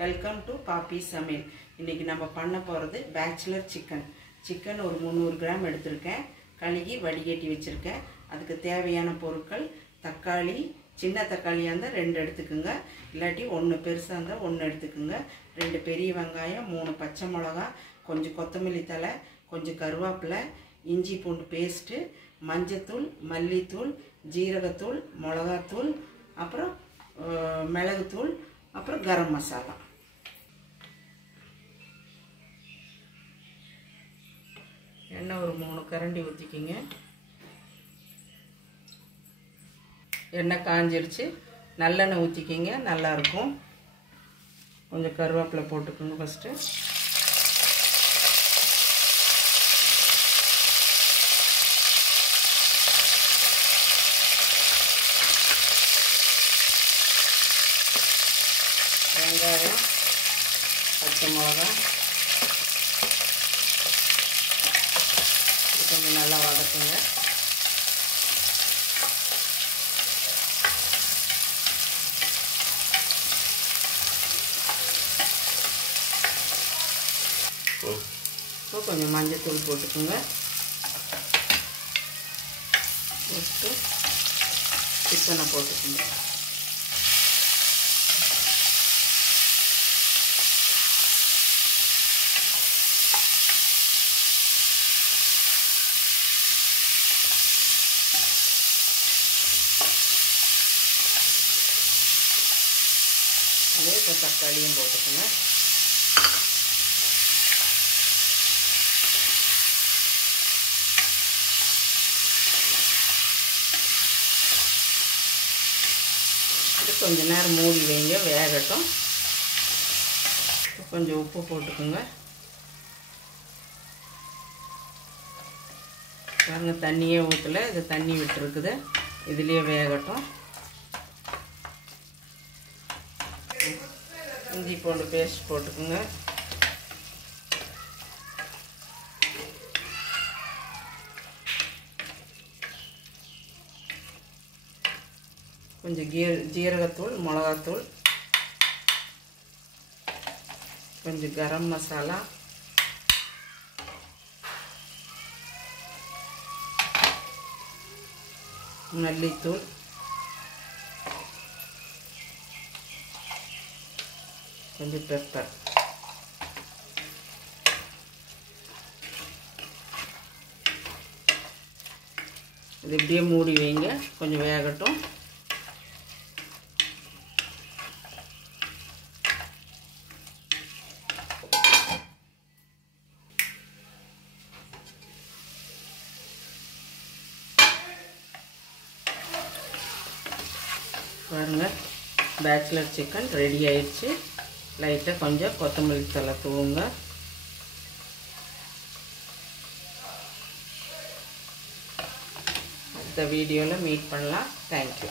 Welcome to பாப்பி சமையல். இன்றைக்கி நம்ம பண்ண போகிறது பேச்சுலர் சிக்கன் ஒரு 300 கிராம் எடுத்திருக்கேன். கழுகி வடிகட்டி வச்சுருக்கேன். அதுக்கு தேவையான பொருட்கள் தக்காளி, சின்ன தக்காளியாக இருந்தால் 2 எடுத்துக்குங்க, இல்லாட்டி 1 பெருசாக இருந்தால் 1 எடுத்துக்குங்க. 2 பெரிய வெங்காயம், 3 பச்சை மிளகா, கொஞ்சம் கொத்தமல்லி தழை, கொஞ்சம் கருவேப்பிலை, இஞ்சி பூண்டு பேஸ்ட்டு, மஞ்சத்தூள், மல்லித்தூள், ஜீரகத்தூள், மிளகாத்தூள், அப்புறம் மிளகுத்தூள், அப்புறம் கரம் மசாலா. எண்ணெய் ஒரு 3 கரண்டி ஊற்றிக்கிங்க. எண்ணெய் காஞ்சிருச்சு, நல்லெண்ணெய் ஊற்றிக்கிங்க, நல்லாயிருக்கும். கொஞ்சம் கருவேப்பிலை போட்டுக்கோங்க ஃபஸ்ட்டு. வெங்காயம், பச்சை மிளகா இது கொஞ்சம் நல்லா வதக்குங்க. இப்போ கொஞ்சம் மஞ்சத்தூள் போட்டுக்கோங்க. போட்டு சிக்கனை போட்டுக்கோங்க. அதே இப்போ தக்காளியும் போட்டுக்கோங்க. இது கொஞ்ச நேரம் மூடி வைங்க, வேகட்டும். கொஞ்சம் உப்பு போட்டுக்கோங்க. பாருங்க, தண்ணியே ஊற்றலை, இது தண்ணி விட்டுருக்குது. இதுலேயே வேகட்டும். இஞ்சி பூண்டு பேஸ்ட் போட்டுக்கோங்க. கொஞ்சம் ஜீரகத்தூள், மிளகாத்தூள், கொஞ்சம் கரம் மசாலா, மல்லித்தூள், கொஞ்சம் பெப்பர். இது இப்படியே மூடி வைங்க, கொஞ்சம் வேகட்டும். பாருங்கள், பேச்சுலர் சிக்கன் ரெடி ஆயிடுச்சு. லைட்டாக கொஞ்சம் கொத்தமல்லி தழை தூவுங்க. அடுத்த வீடியோவில் மீட் பண்ணலாம். தேங்க்யூ.